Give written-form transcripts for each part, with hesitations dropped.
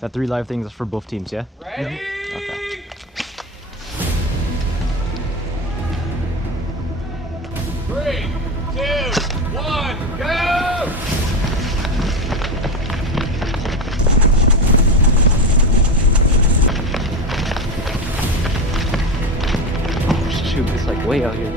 That 3 live things for both teams, yeah? Ready? Okay. 3, 2, 1, go! Oh shoot, it's like way out here.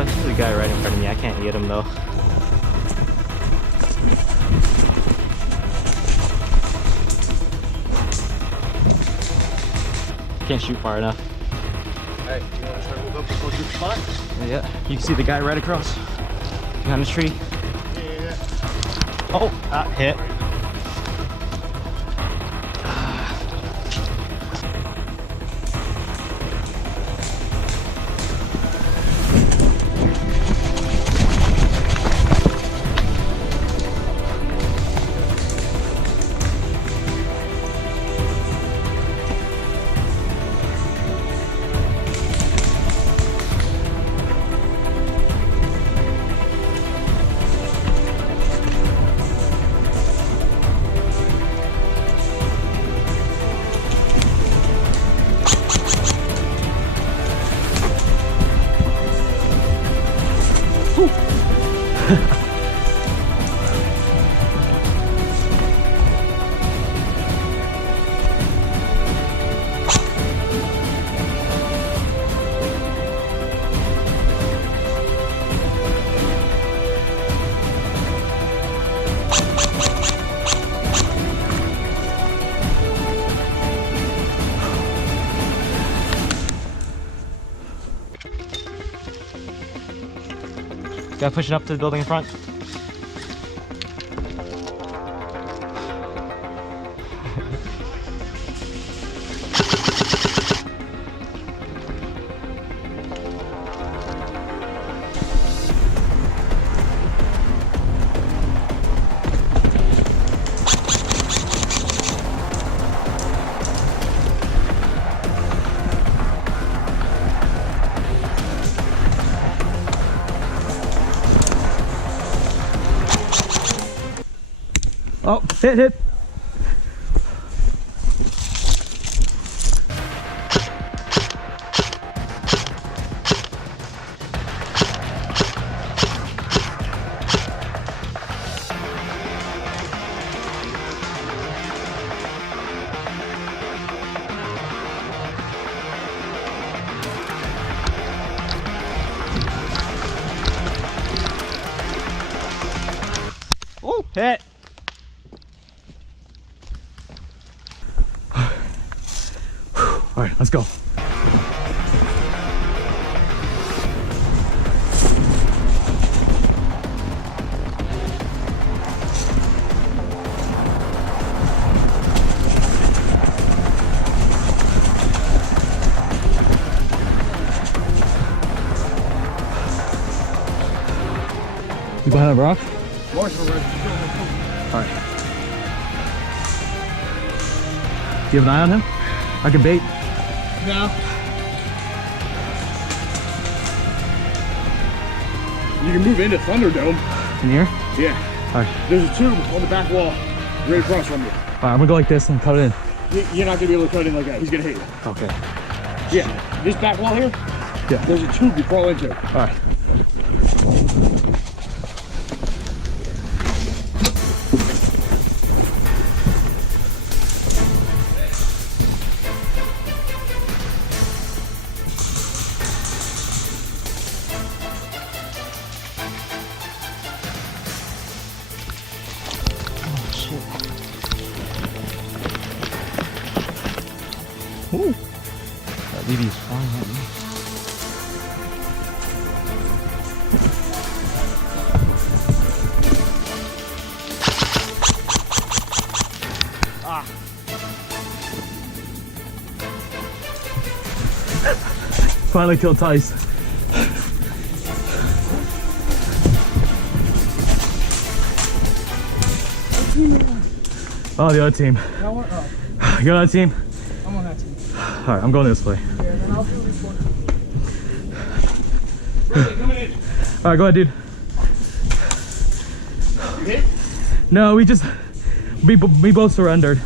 There's a guy right in front of me. I can't hit him though. Can't shoot far enough. Alright, do you want to try to move up closer to the spot? Yeah, you can see the guy right across behind the tree. Yeah. Oh, hit. Guy pushing up to the building in front. Oh, hit. Oh, hit. All right, let's go. You behind the rock? Marshall, right? All right. Do you have an eye on him? I can bait. No. You can move into Thunderdome. In here? Yeah. All right. There's a tube on the back wall right across from you. All right, I'm gonna go like this and cut it in. You're not gonna be able to cut in like that. He's gonna hit you. Okay. Yeah. This back wall here, Yeah. there's a tube you crawl into. All right. Ooh. That BB's flying at me. Ah. Finally killed Tice. Oh, the other team. I want, oh, You on that team? I'm on that team. All right, I'm going this way. Yeah, then I'll do this one. Brandon, coming in. All right, go ahead, dude. You hit? No, we both surrendered.